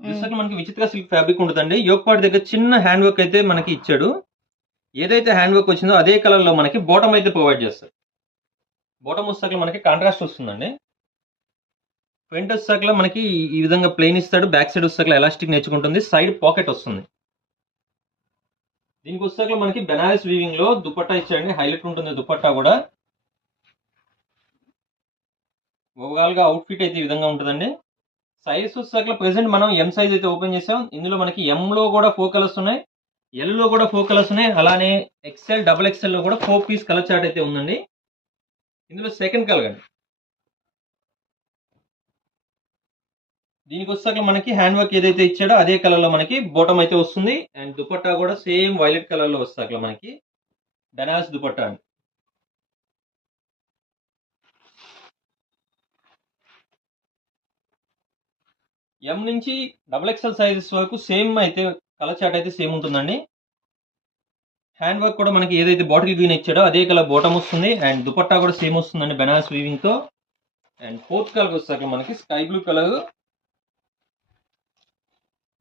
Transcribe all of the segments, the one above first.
హ్మ్. చూసాక మనకి విచిత్ర సిల్క్ ఫ్యాబ్రిక్ ఉంటుందండి. యోక్ పార్ట్ దగ్గర చిన్న హ్యాండ్ వర్క్ అయితే మనకి ఇచ్చాడు. ఏదైతే హ్యాండ్ వర్క్ వచ్చిందో అదే కలర్ లో మనకి బాటమ్ అయితే ప్రొవైడ్ చేస్తారు. బాటమ్ వచ్చాక మనకి కాంట్రాస్ట్ వస్తుందండి. ఫ్రంట్ వచ్చాక మనకి ఈ విధంగా ప్లెయిన్ ఇస్తాడు. బ్యాక్ సైడ్ వచ్చాక ఎలాస్టిక్ నేర్చుకుంటుంది. సైడ్ పాకెట్ వస్తుంది. దీనికి వచ్చాక మనకి బెనారస్ వీవింగ్ లో దుపట్టా ఇచ్చాడండి. హైలైట్ ఉంటుంది దుపట్టా కూడా. ఓవరాల్ గా అవుట్ ఫిట్ అయితే ఈ విధంగా ఉంటుందండి. సైజ్ వచ్చాక ప్రెసెంట్ మనం ఎం సైజ్ అయితే ఓపెన్ చేసాం. ఇందులో మనకి ఎం లో కూడా 4 కలర్స్ ఉన్నాయి, ఎల్ లో కూడా 4 కలర్స్ ఉన్నాయి, అలానే ఎక్స్ఎల్ డబుల్ ఎక్స్ఎల్ లో కూడా 4 పీస్ కలర్ చార్ట్ అయితే ఉందండి. ఇందులో సెకండ్ కలర్ అండి. దీనికి వచ్చాక మనకి హ్యాండ్ వర్క్ ఏదైతే ఇచ్చాడో అదే కలర్ లో మనకి బాటమ్ అయితే వస్తుంది. అండ్ దుపట్టా కూడా సేమ్ వైలెట్ కలర్ లో వస్తాక మనకి బెనారస్ దుపట్టా అండి. ఎం నుంచి డబుల్ ఎక్స్ఎల్ సైజెస్ వరకు సేమ్ అయితే కలర్ చార్ట్ అయితే సేమ్ ఉంటుందండి. హ్యాండ్ వర్క్ కూడా మనకి ఏదైతే బాటిల్ గ్రీన్ ఇచ్చాడో అదే కలర్ బాటమ్ వస్తుంది. అండ్ దుపట్టా కూడా సేమ్ వస్తుందండి బెనారస్ వీవింగ్ తో. అండ్ ఫోర్త్ కలర్ వచ్చాక మనకి స్కై బ్లూ కలర్.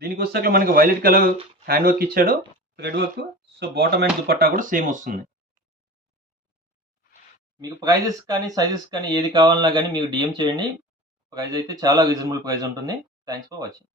దీనికి వచ్చాక మనకి వైలెట్ కలర్ హ్యాండ్ వర్క్ ఇచ్చాడు, thread work. So bottom and dupatta కూడా సేమ్ వస్తుంది. మీకు ప్రైజెస్ కానీ సైజెస్ కానీ ఏది కావాలన్నా కానీ మీరు డిఎం చేయండి. ప్రైస్ అయితే చాలా రీజనబుల్ ప్రైస్ ఉంటుంది. Thanks for watching.